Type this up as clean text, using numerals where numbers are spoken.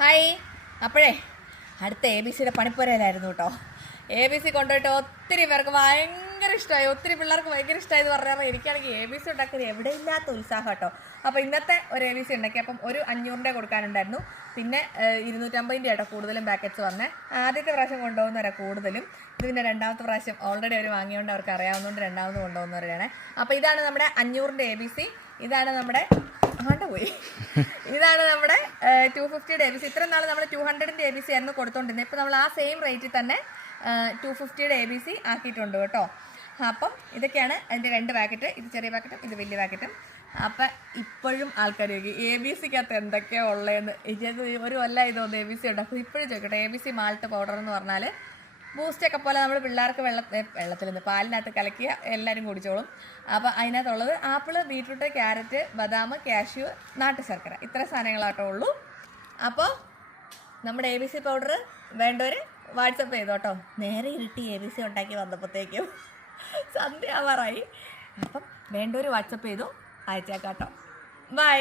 Hi. അപ്പോഴേ അടുത്ത A B സിയുടെ പണിപ്പുരയിലായിരുന്നു കേട്ടോ. എ ബി സി കൊണ്ടുപോയിട്ട് ഒത്തിരി പേർക്ക് ഭയങ്കര ഇഷ്ടമായി, ഒത്തിരി പിള്ളേർക്ക് ഭയങ്കര ഇഷ്ടമായി എന്ന് പറഞ്ഞാൽ എനിക്കാണെങ്കിൽ എ ബി സി ഉണ്ടാക്കിയത് എവിടെയില്ലാത്ത ഉത്സാഹം കേട്ടോ. അപ്പോൾ ഇന്നത്തെ ഒരു എ ബി സി ഉണ്ടാക്കി. അപ്പം ഒരു 500 കൊടുക്കാനുണ്ടായിരുന്നു, പിന്നെ 250 കേട്ടോ കൂടുതലും പാക്കറ്റ്സ് വന്നേ. ആദ്യത്തെ പ്രാവശ്യം കൊണ്ടുപോകുന്നവരാണ് കൂടുതലും, ഇത് പിന്നെ രണ്ടാമത്തെ പ്രാവശ്യം ഓൾറെഡി അവർ വാങ്ങിയോണ്ട് അവർക്ക് അറിയാവുന്നതുകൊണ്ട് രണ്ടാമത് കൊണ്ടുപോകുന്നവരാണ്. അപ്പോൾ ഇതാണ് നമ്മുടെ 500 എ ബി സി. ഇതാണ് നമ്മുടെ പോയി ഇതാണ് നമ്മുടെ 250 എ ബി സി. ഇത്ര നാൾ നമ്മൾ 200 എ ബി സി ആയിരുന്നു കൊടുത്തോണ്ടിരുന്നത്. ഇപ്പം നമ്മൾ ആ സെയിം റേറ്റിൽ തന്നെ 250 എ ബി സി ആക്കിയിട്ടുണ്ട് കേട്ടോ. അപ്പം ഇതൊക്കെയാണ് അതിൻ്റെ 2 പാക്കറ്റ്, ഇത് ചെറിയ പാക്കറ്റും ഇത് വലിയ പാക്കറ്റും. അപ്പം ഇപ്പോഴും ആൾക്കാർ ചോദിക്കും എ ബി സിക്കകത്ത് എന്തൊക്കെയാണ് ഉള്ളതെന്ന്. ഇത് ഒരു കൊല്ലം ഇതൊന്ന് എ ബി സി ഉണ്ടാക്കും. ഇപ്പോഴും ചോദിക്കട്ടെ, A B C malt powder എന്ന് പറഞ്ഞാൽ ബൂസ്റ്റൊക്കെ പോലെ നമ്മൾ പിള്ളേർക്ക് വെള്ളത്തിൽ നിന്ന് പാലിനകത്ത് കലക്കിയ എല്ലാവരും കുടിച്ചോളും. അപ്പോൾ അതിനകത്തുള്ളത് ആപ്പിള്, ബീറ്റ്റൂട്ട്, ക്യാരറ്റ്, ബദാം, കാഷ്യൂ, നാട്ടു ശർക്കര, ഇത്ര സാധനങ്ങളാട്ടോ ഉള്ളൂ. അപ്പോൾ നമ്മുടെ എ ബി സി പൗഡർ വേണ്ടവർ വാട്സപ്പ് ചെയ്തോട്ടോ. നേരെ ഇരുട്ടി എ ബി സി ഉണ്ടാക്കി വന്നപ്പോഴത്തേക്കും സന്ധ്യ ആവാറായി. അപ്പം വേണ്ടവർ വാട്സപ്പ് ചെയ്തു, അയച്ചേക്കാട്ടോ. ബൈ.